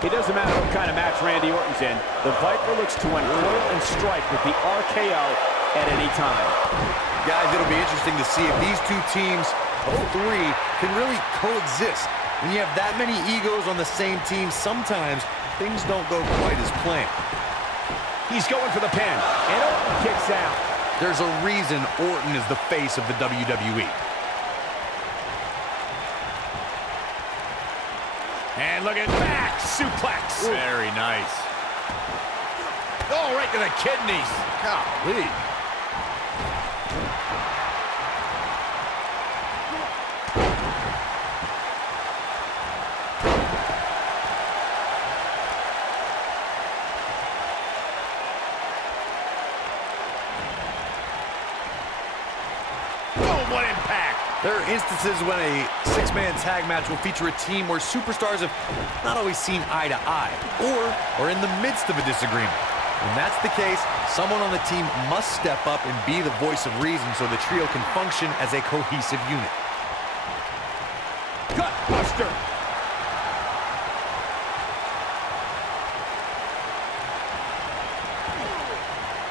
It doesn't matter what kind of match Randy Orton's in. The Viper looks to uncoil and strike with the RKO at any time. Guys, it'll be interesting to see if these two teams, all three, can really coexist. When you have that many egos on the same team, sometimes things don't go quite as planned. He's going for the pin, and Orton kicks out. There's a reason Orton is the face of the WWE. And look at back suplex. Ooh. Very nice. Oh, right to the kidneys. Golly. Oh, what impact. There are instances when a six-man tag match will feature a team where superstars have not always seen eye to eye, or are in the midst of a disagreement. When that's the case, someone on the team must step up and be the voice of reason so the trio can function as a cohesive unit. Gutbuster.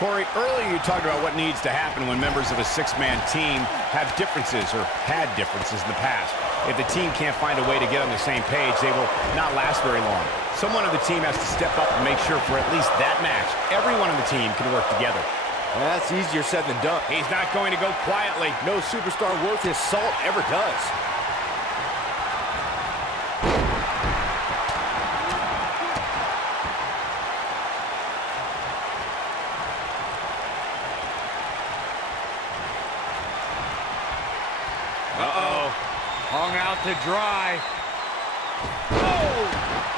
Corey, earlier you talked about what needs to happen when members of a six-man team have differences or had differences in the past. If the team can't find a way to get on the same page, they will not last very long. Someone on the team has to step up and make sure for at least that match, everyone on the team can work together. That's easier said than done. He's not going to go quietly. No superstar worth his salt ever does. Uh-oh. Hung out to dry. Oh!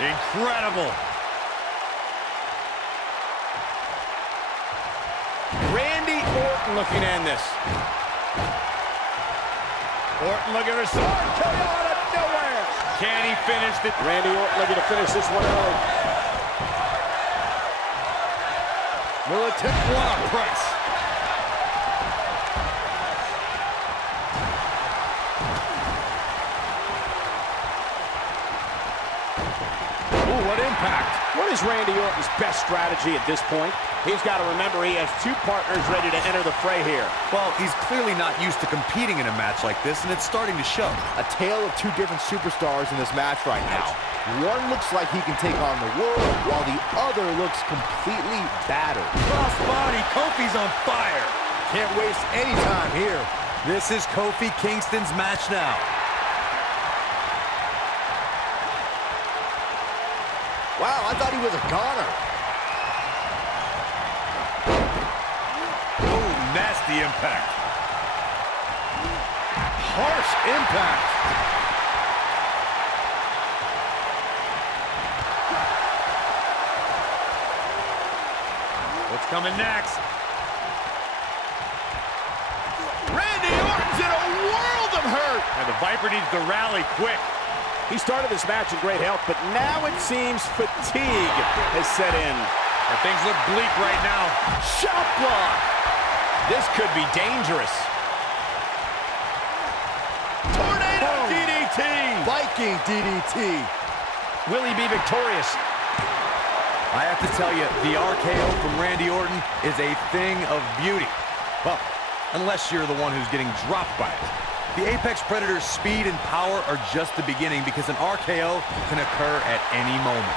Incredible. Randy Orton looking to end this. Orton looking for some RKO out of nowhere. Can he finish it? Randy Orton looking to finish this one early. Militant, what a press. Ooh, what impact. What is Randy Orton's best strategy at this point? He's got to remember he has two partners ready to enter the fray here. Well, he's clearly not used to competing in a match like this, and it's starting to show. A tale of two different superstars in this match right now. One looks like he can take on the world, while the other looks completely battered. Crossbody, Kofi's on fire. Can't waste any time here. This is Kofi Kingston's match now. Wow, I thought he was a goner. Oh, nasty impact. Harsh impact. What's coming next? Randy Orton's in a world of hurt. And the Viper needs to rally quick. He started this match in great health, but now it seems fatigue has set in. And things look bleak right now. Shot block. This could be dangerous. Tornado DDT. Viking DDT. Will he be victorious? I have to tell you, the RKO from Randy Orton is a thing of beauty. Well, unless you're the one who's getting dropped by it. The Apex Predator's speed and power are just the beginning because an RKO can occur at any moment.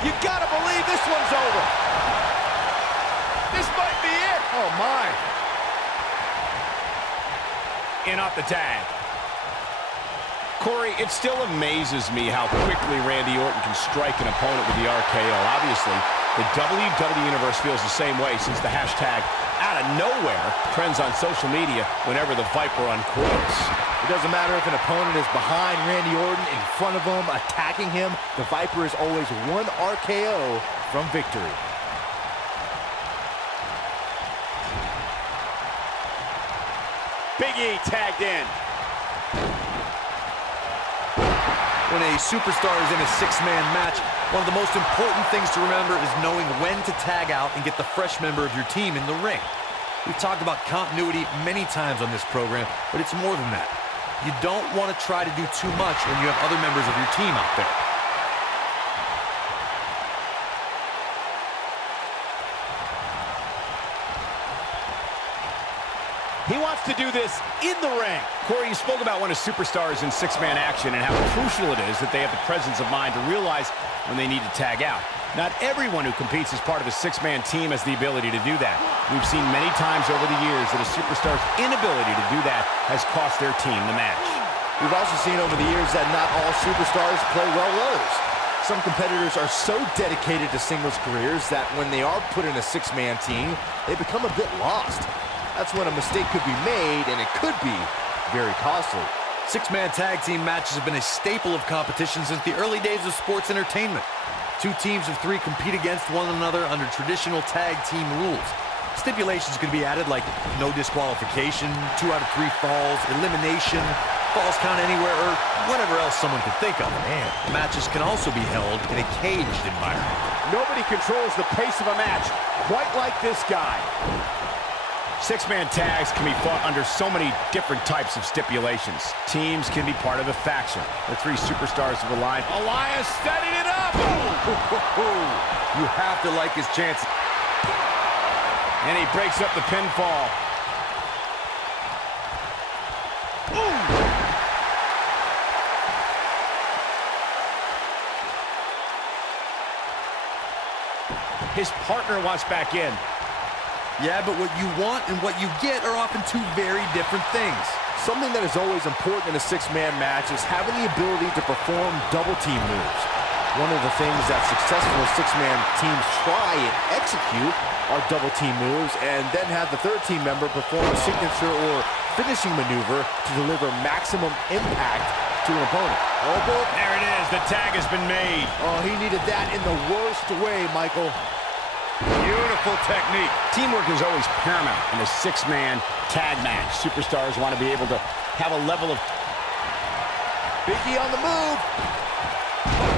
You gotta believe this one's over. This might be it. Oh, my. In off the tag. Corey, it still amazes me how quickly Randy Orton can strike an opponent with the RKO. Obviously, the WWE Universe feels the same way since the hashtag out of nowhere trends on social media whenever the Viper uncoils. It doesn't matter if an opponent is behind Randy Orton, in front of him, attacking him. The Viper is always one RKO from victory. Big E tagged in. When a superstar is in a six-man match, one of the most important things to remember is knowing when to tag out and get the fresh member of your team in the ring. We've talked about continuity many times on this program, but it's more than that. You don't want to try to do too much when you have other members of your team out there. to do this in the ring. Corey, you spoke about when a superstar is in six-man action and how crucial it is that they have the presence of mind to realize when they need to tag out. Not everyone who competes as part of a six-man team has the ability to do that. We've seen many times over the years that a superstar's inability to do that has cost their team the match. We've also seen over the years that not all superstars play well with others. Some competitors are so dedicated to singles careers that when they are put in a six-man team, they become a bit lost. That's when a mistake could be made, and it could be very costly. Six-man tag team matches have been a staple of competition since the early days of sports entertainment. Two teams of three compete against one another under traditional tag team rules. Stipulations can be added like no disqualification, 2 out of 3 falls, elimination, falls count anywhere, or whatever else someone could think of. Man, matches can also be held in a caged environment. Nobody controls the pace of a match quite like this guy. Six-man tags can be fought under so many different types of stipulations. Teams can be part of a faction. The 3 superstars of the line. Elias setting it up. You have to like his chances. And he breaks up the pinfall. His partner wants back in. Yeah, but what you want and what you get are often two very different things. Something that is always important in a six-man match is having the ability to perform double team moves. One of the things that successful six-man teams try and execute are double team moves, and then have the third team member perform a signature or finishing maneuver to deliver maximum impact to an opponent. Elbow. There it is. The tag has been made. Oh, he needed that in the worst way, Michael. Beautiful technique. Teamwork is always paramount in a six-man tag match. Superstars want to be able to have a level of... Biggie on the move.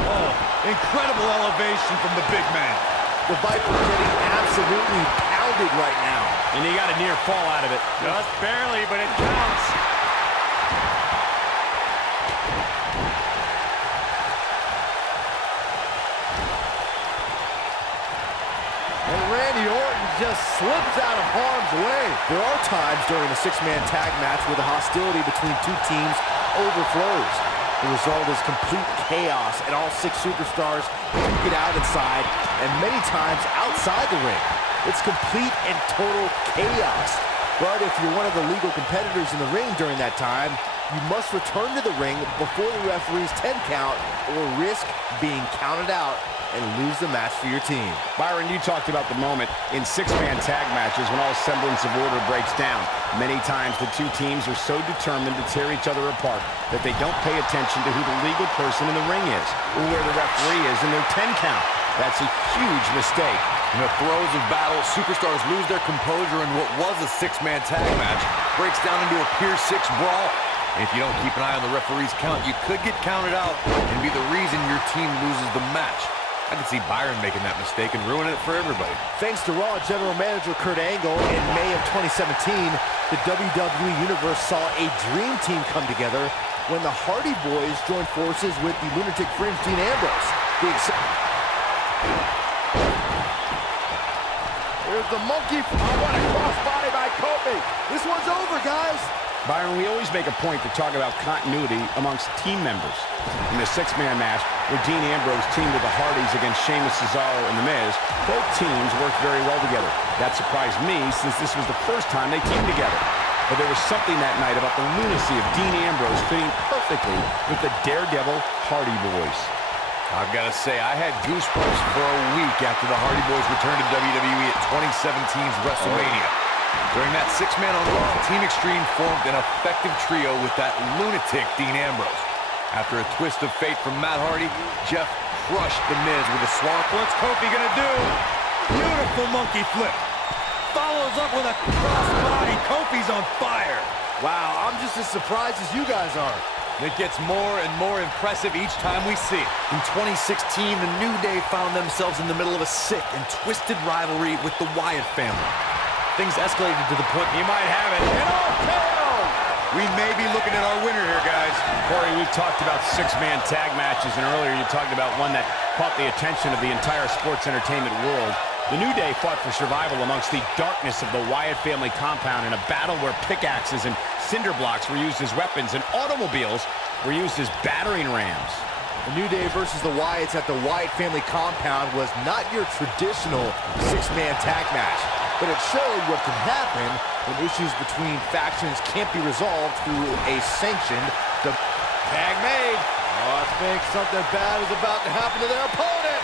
Oh, incredible elevation from the big man. The Viper getting absolutely pounded right now. And he got a near fall out of it. Just barely, but it counts. And Randy Orton just slips out of harm's way. There are times during a six-man tag match where the hostility between two teams overflows. The result is complete chaos, and all 6 superstars duke it out inside, and many times outside the ring. It's complete and total chaos. But if you're one of the legal competitors in the ring during that time, you must return to the ring before the referee's 10 count or risk being counted out and lose the match for your team. Byron, you talked about the moment in six-man tag matches when all semblance of order breaks down. Many times the two teams are so determined to tear each other apart that they don't pay attention to who the legal person in the ring is or where the referee is in their 10 count. That's a huge mistake. In the throes of battle, superstars lose their composure, and what was a six-man tag match breaks down into a Pier 6 brawl. And if you don't keep an eye on the referee's count, you could get counted out and be the reason your team loses the match. I could see Byron making that mistake and ruining it for everybody. Thanks to Raw General Manager Kurt Angle, in May of 2017, the WWE Universe saw a dream team come together when the Hardy Boys joined forces with the Lunatic Fringe Dean Ambrose. There's the monkey. Oh, what a crossbody by Kofi. This one's over, guys. Byron, we always make a point to talk about continuity amongst team members. In the six-man match, where Dean Ambrose teamed with the Hardys against Sheamus, Cesaro, and The Miz, both teams worked very well together. That surprised me, since this was the first time they teamed together. But there was something that night about the lunacy of Dean Ambrose fitting perfectly with the Daredevil Hardy Boys. I've got to say, I had goosebumps for a week after the Hardy Boys returned to WWE at 2017's WrestleMania. During that 6-man on Raw, Team Extreme formed an effective trio with that lunatic Dean Ambrose. After a twist of fate from Matt Hardy, Jeff crushed The Miz with a swamp. What's Kofi gonna do? Beautiful monkey flip. Follows up with a crossbody. Kofi's on fire. Wow, I'm just as surprised as you guys are. It gets more and more impressive each time we see it. In 2016, the New Day found themselves in the middle of a sick and twisted rivalry with the Wyatt family. Things escalated to the point You might have it. And RKO! we may be looking at our winner here, guys. Corey, we've talked about six-man tag matches, and earlier you talked about one that caught the attention of the entire sports entertainment world. The New Day fought for survival amongst the darkness of the Wyatt family compound in a battle where pickaxes and cinder blocks were used as weapons and automobiles were used as battering rams. The New Day versus the Wyatts at the Wyatt family compound was not your traditional six-man tag match, but it showed what can happen when issues between factions can't be resolved through a sanctioned Tag made. Oh, I think something bad is about to happen to their opponent.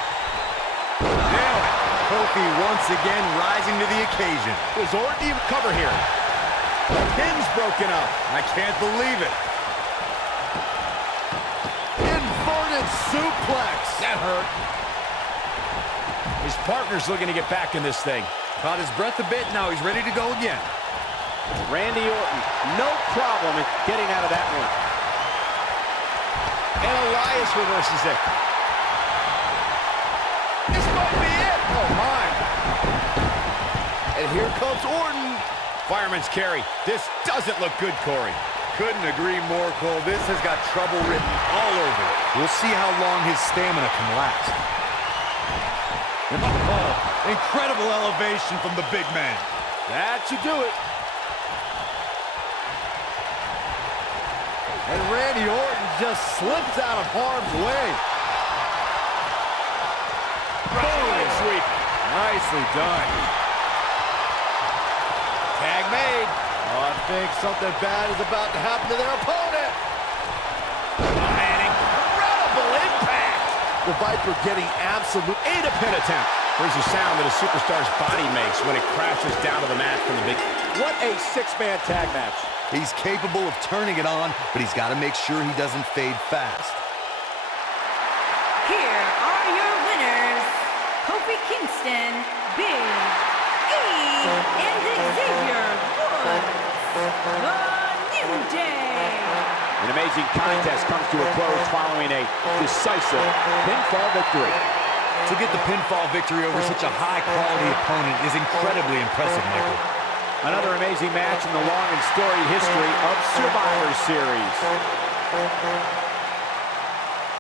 Nailed it. Kofi once again rising to the occasion. Does Orton even cover here? The pin's broken up. I can't believe it. Inverted suplex. That hurt. His partner's looking to get back in this thing. Caught his breath a bit, now he's ready to go again. Randy Orton, no problem in getting out of that one. And Elias reverses it. This might be it. Oh, my. And here comes Orton. Fireman's carry. This doesn't look good, Corey. Couldn't agree more, Cole. This has got trouble written all over it. We'll see how long his stamina can last. Oh, incredible elevation from the big man. That should do it. And Randy Orton just slips out of harm's way. Leg sweep. Nicely done. Tag made. Oh, I think something bad is about to happen to their opponent. An incredible impact. The Viper getting absolute. And a pin attempt. Here's the sound that a superstar's body makes when it crashes down to the mat from the big... What a six-man tag match. He's capable of turning it on, but he's got to make sure he doesn't fade fast. Here are your winners, Kofi Kingston, Big E, and Xavier Woods, the New Day. An amazing contest comes to a close following a decisive pinfall victory. To get the pinfall victory over such a high-quality opponent is incredibly impressive, Michael. Another amazing match in the long and storied history of Survivor Series.